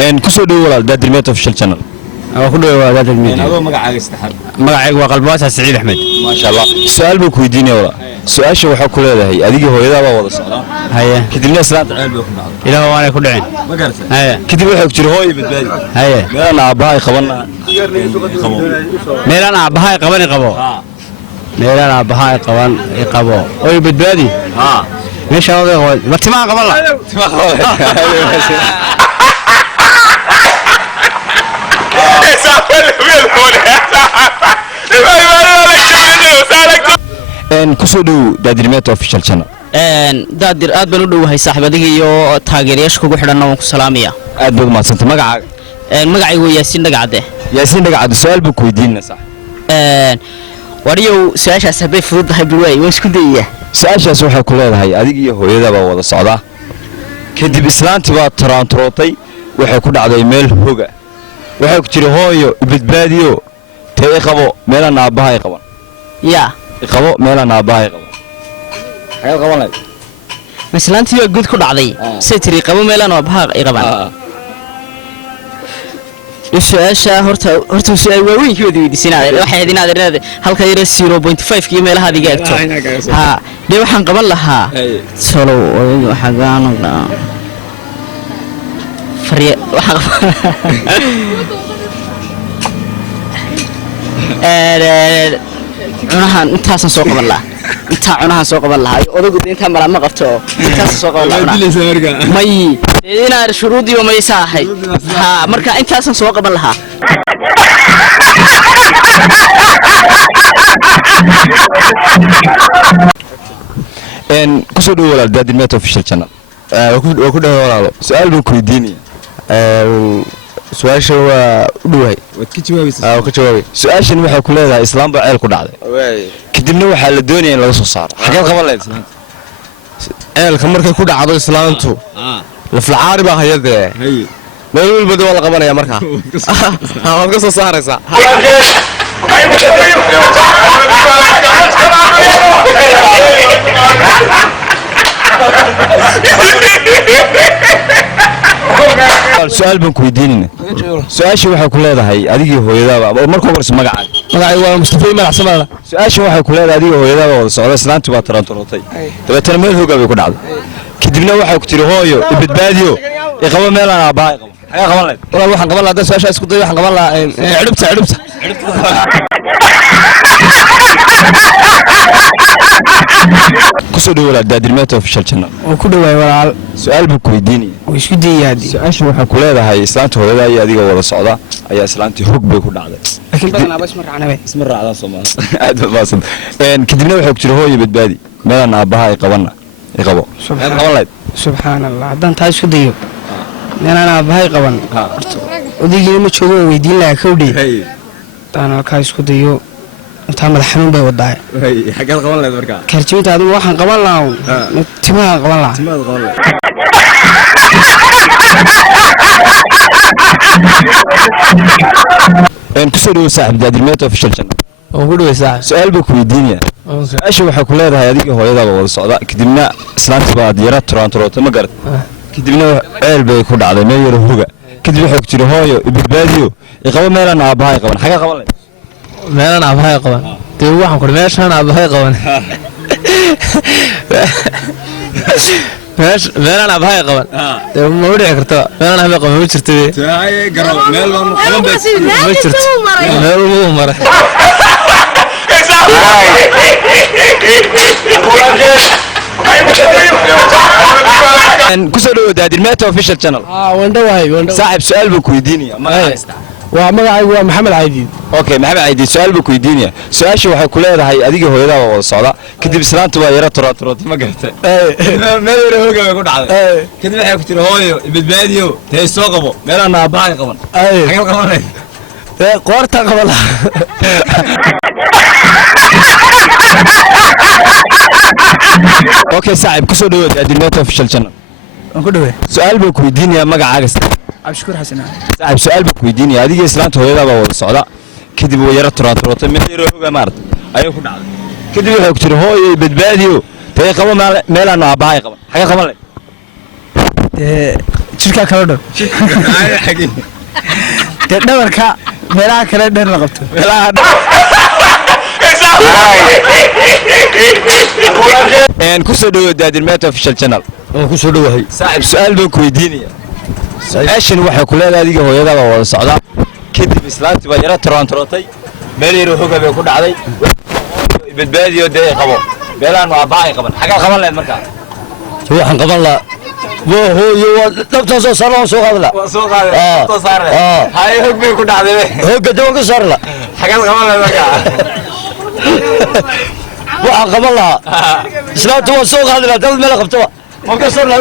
كسر دول دادر ميت official channel كل دادر ميت هذا مقعد استحر مقعد وقلبات سعيد أحمد ما شاء الله السؤال بكويديني ولا سؤال شو حق كل هذا هي أديك هو إذا ما وضع صلاة هيا كدبنا صلاة عيل بيكون إلى هو أنا كل عين ما قرت هيا كدب حق ترى هو يبدأ هيا لا أنا عباي خبرنا ميلان عبهاي قبني قبو ميلان عبهاي قبو أي بدبادي ليش هذا هو برتمان قبل الله كسر دو دادر ميت official channel daadir aad baan u dhowahay saaxiibadiga iyo taageerayaasha kugu xidhan waan ku salaamaya aad baad maasanta magacaaga magacaygu waa Yaasiin Dhagacade Yaasiin Dhagacade su'aal buu ku weydiinaa sax wariyow su'aashaas habay fududahay bilway waan isku dayaa su'aashaas waxay ku leedahay adiga iyo hooyadaba wada socda kadib islaantii baa taraantrootay waxay ku dhacday meel hoga waxay ku jiri hooyo badbaadiyo tay qabo meelan aabahay qaban ya qabo meelan aabahay qaban حاجة قبلنا. مثلاً أنت يقول كل عضي ستري قبل ما لنا بها يقبل. السؤال هرت السؤال وين كذا دي سنة واحد دينا هذا هل كير 0.5 كيما لها هذه قالت. ها ليه وحن قبل لها. سولو حاجة فريق وحن. cunahan intaasan soo qaban lahaa inta cunahan soo qaban lahaa odagu inta mara ma qabto intaasan soo qaban lahaa may inaad shuruudiyo may saahay ha marka intaasan soo qaban lahaa kusoo dhaw walaal daadir meet official channel waa ku dhaw walaalo su'aal baan ku weydiinaya سؤالش هو دوهي وتكتشوابي كتشوابي سؤالش إنه حكوا له إسلام بعيل كنا عليه كدمنا وحال الدنيا اللي وصل صار حكى قبل لا إسلام عيل كمرك كنا عضو إسلام تو في العاربة هي ذا ما يقول بدو ولا قبل يا مركها ما قصة صار يسا سؤال بنكو يديننا سؤال شو واحد كله هذا هي أديك هو يدا مركو برس مقعد مقعد هو مستفيد من أحسن الله سؤال شو واحد كله أديك هو يدا والصعود سلام تبى ترانتروتي تبى تنمر هو قبل يكون عاد كدبنا واحد كتير هو يبد باديو يقوم مالا أباي يا قبل والله واحد قبل هذا سؤال اسكت واحد قبل عربته كسر ولا دادر ميت official channel وكل ولا سؤال بكو يديني وش بدي هذه سؤال شو waxa kuleeda hay islaanta hooyada ay adiga wada socda ayaa islaantii hog bay ku dhacday laakiin badan abas mar raacnaa isma raacdan Soomaaliya aad baasan kadibna waxa ku jira hooyo badbaadi meelan aabaha ay qabana ay qabo subhanallah hadan taa isku dayo meelan aabaha ay qaban odigii ma joogo weydiin la kawdhi taan halka isku dayo inta madax xanuun bay wadaa xagal qaban lahayd marka karjinta adigu waxaan qaban lahaa timaha qaban lahaa كسر وساحب دادر ميت official channel وكل وساحب سؤال بكو يدينيا سؤال waxaa ku leedahay adiga hooyada wada socda kadibna islaantii baa diyaarad taraantrootay ma garad kadibna ceel bay ku dhacday meel yar hoga kadib waxa ku jira hooyo badbaadiyo iqabo meelan aabahay qaban xaga qaban leh meelan aabahay qaban tii waxaan ku meeshan aabahay qaban meelan aabahay qaban ma wadi karto meelan aabahay qaban ma jirto taay garo meel aan qaban ma jirto meel uu maray كسر دادر ميت official channel وندوهاي صاحب سؤال بكو يدينيا ما ومغعي waa maxamed عيدين اوكي maxamed عيدين su'aal buu ku weydiinaya su'aasha waxay ku leedahay adiga hooyada wada socda kadib islaanta waa yara taraantrootay ma gartay meel yar hoga ku dhacday kadib waxay ku tiri hooyo badbaadiyo tay soo qabo meelan aabahay qaban xagal qabanay qoorta qabala اوكي صاحب kusoo dhawaad adilmeet official channel aan ku dhawaay su'aal buu ku weydiinaya magacaaga abshukur xasan صاحب سؤال بك ويديني هذه إسلام هويدا بوضع صعدا كذب ويرى ترى من يروح مارد أيوة كنا عاد كذب يحكي هو بدباديو تي قبل ميلان أباي قبل حاجة قبل jirkaa kala dhan dee dhabarka meelaha kale dhan la qabto kusoo dhawo daadirmeet official channel oo ku soo dhawahay saaxiib su'aal baan ku weydiinaya su'aashan waxay ku leedahay adiga hooyadaada wada socda kadib islaantii baa yara toroontarootay meel yar hoga bay ku dhacday badbaadiyo dee qabo meelaan waa baaqay qaban xagaa qaban lahayd markaa waxaan qaban lahaa hooyo dhabta soo saar soo qaadla waa soo qaaday soo saaray hay hog bay ku dhacday hooga dawal ka saarla xagaa qaban lahayd markaa waxaan qaban lahaa islaantu waa soo qaadla dad meel qabto ma ka saarla